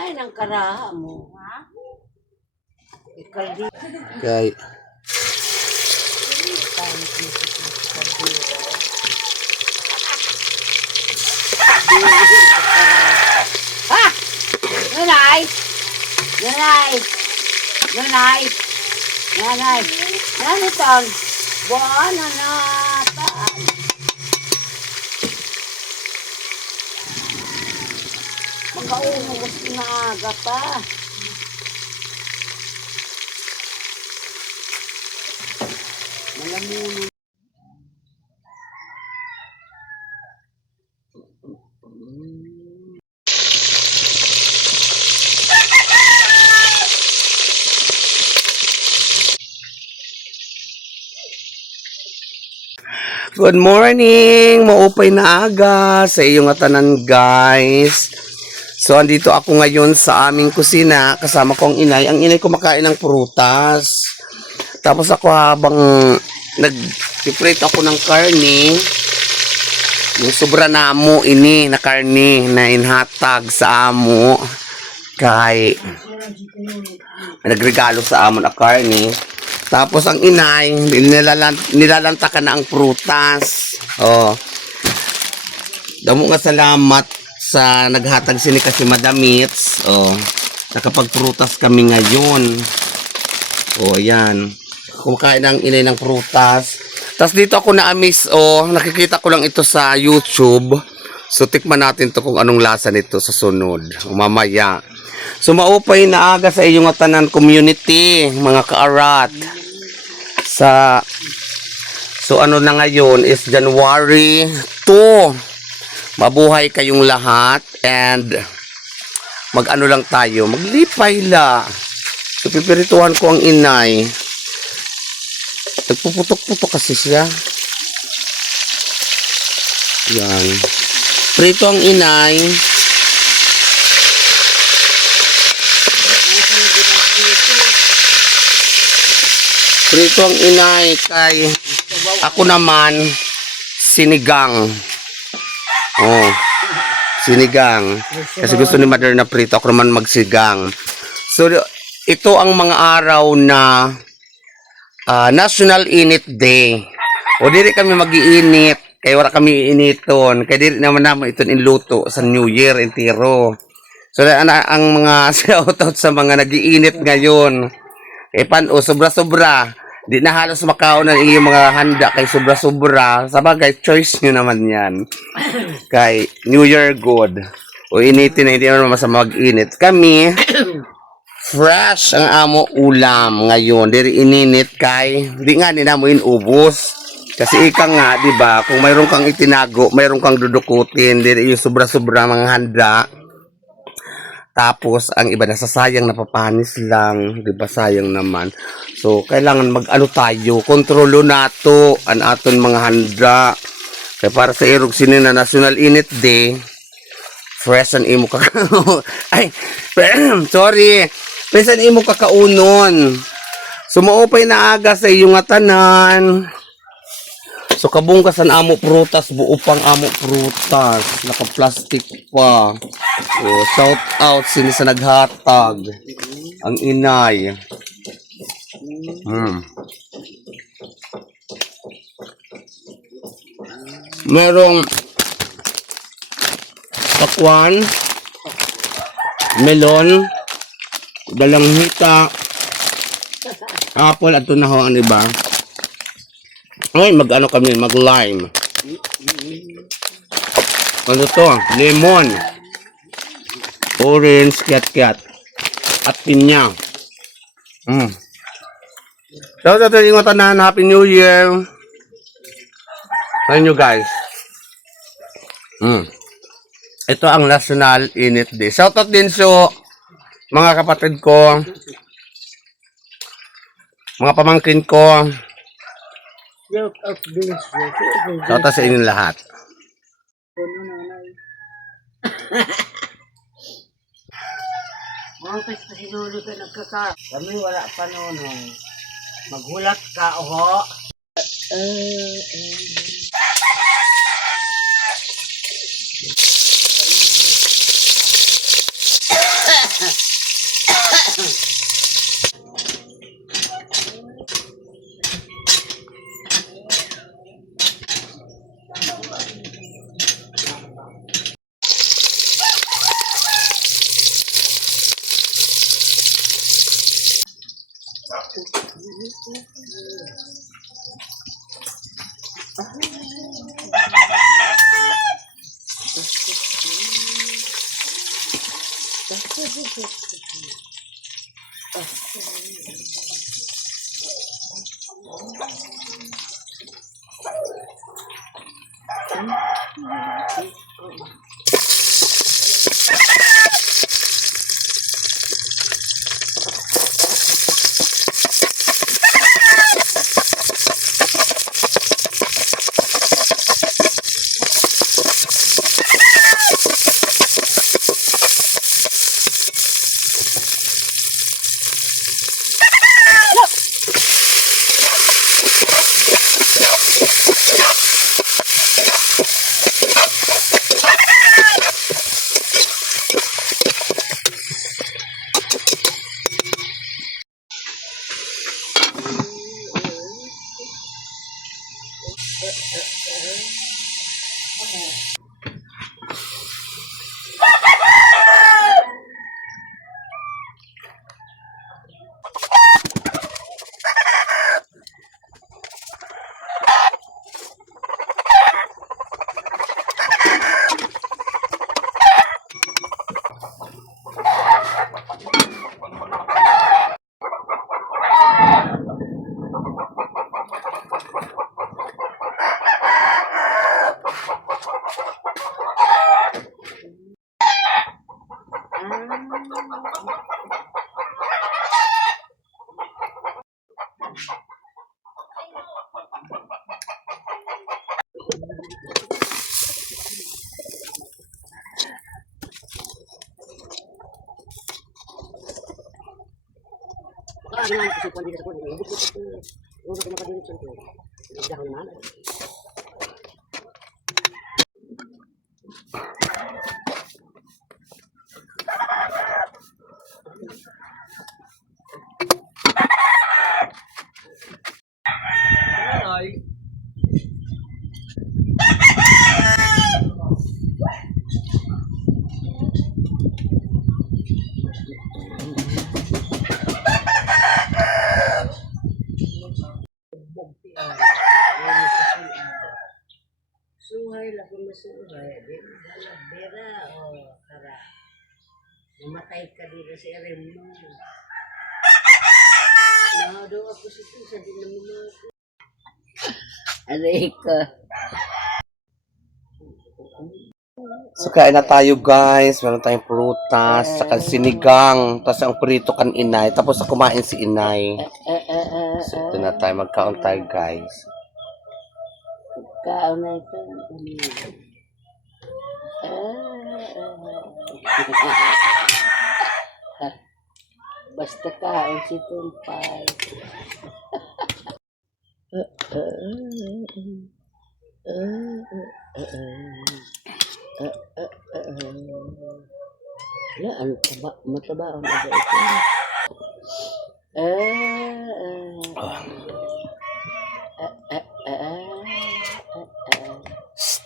Ay, nang karaha mo. Ikaldi. Kay Ha! Nanay! Nanay! Nanay! Nanay! Naniton! Buwan na nataan! Magkaumugos na aga pa. Malamuno. good morning, maupay na aga sa iyong atanan guys. So andito ako ngayon sa aming kusina kasama ko ang inay. Ang inay kumakain ng prutas. Tapos ako habang nag-prepare ako ng karne, yung sobra na amo ini na karne na inhatag sa amo kay nagregalo sa amo na karne. Tapos ang inay, nilalantakan na ang prutas. Oh. Damo nga salamat sa naghatag sini kasi madamits. Oh. Nakapagprutas kami ngayon. Oh, ayan. Kumakain ang inay ng prutas. Tapos dito ako na-amaze. Oh, nakikita ko lang ito sa YouTube. So tikman natin to kung anong lasa nito sa sunod. Mamaya. So maupay na aga sa iyong tanan community, mga kaarat. So ano na ngayon is January 2. Mabuhay kayong lahat and mag-ano lang tayo, maglipay la. So pipirituhan ko ang inay. Nagpuputok-putok kasi siya. Yan. Prito ang inay. Prito ang inay kay ako naman sinigang. Oh, sinigang. Kasi gusto ni mother na prito, ako naman magsigang. So ito ang mga araw na National Init Day. O diri kami mag-iinit kay wala kami iiniton. Kay diri naman iton inluto sa New Year entero. So ang mga shoutout sa mga nag-iinit ngayon. Kay pan sobra-sobra. Di na halos makaon ng iyong mga handa kay sobra-sobra. Sabagay, choice nyo naman yan. Kay New Year good. O initin na hindi naman masama mag-init. Kami, fresh ang amo ulam ngayon. Diri ininit kay, di nga nila mo inubos. Kasi ika nga, di ba, kung mayroon kang itinago, mayroon kang dudukutin, diri yung sobra-sobra mga handa. Tapos, ang iba nasasayang, napapanis lang. Di ba, sayang naman. So, kailangan mag-ano tayo, kontrolo nato ang aton mga handa. Kaya para sa Irog Sinina National Init Day, fresh an imo kakaunon. Ay, sorry. Fresh an imo kakaunon. So, maupay na aga sa iyong tanan. So kabungkasan amo prutas, buo pang amo prutas, naka-plastic pa. So, shout out sini sa naghatag. Ang inay. Merong pakwan, melon, dalanghita, apple at ito na ho ang iba. Ay, mag-ano kami, mag-lime. Ano to? Lemon. Orange, kiat-kiat. At pinya. So, ito yung tanan. Happy New Year. Sa inyo, guys. Ito ang National Init Day. Shoutout din so mga kapatid ko, mga pamangkin ko. Shoutout sa inyong lahat. Mga kasi sinuli ka nagkaka. Kami wala pa noon. Maghulat ka, oho. Suhay lang kung masuhay. Bira, o, para. Namatay ka dito si Erin mo. Nahado ako si Tusa, di naman ako. Aray ka. So, kain na tayo, guys. Meron tayong prutas, saka sinigang, tapos ang prito kan inay, tapos na kumain si inay. So, ito na tayo. Magkaon tayo, guys. Kaon na ito. Basta kaon si Tumpay. Ya, ano taba, mataba ang ba ito?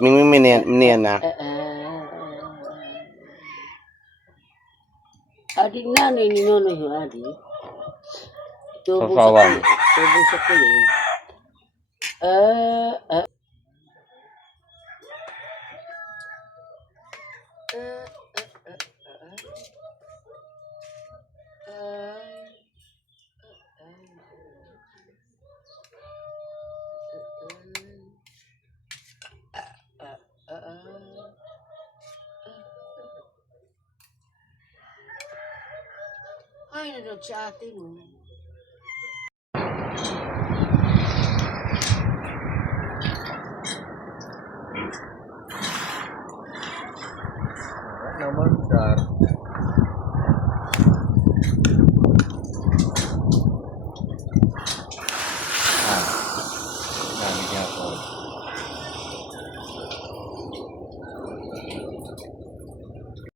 Miniyan na. Adik nanay ni Nonoy yung adik. Tubong Papawan. sa kuling. Ay, nadod sa atin. Naman, sir.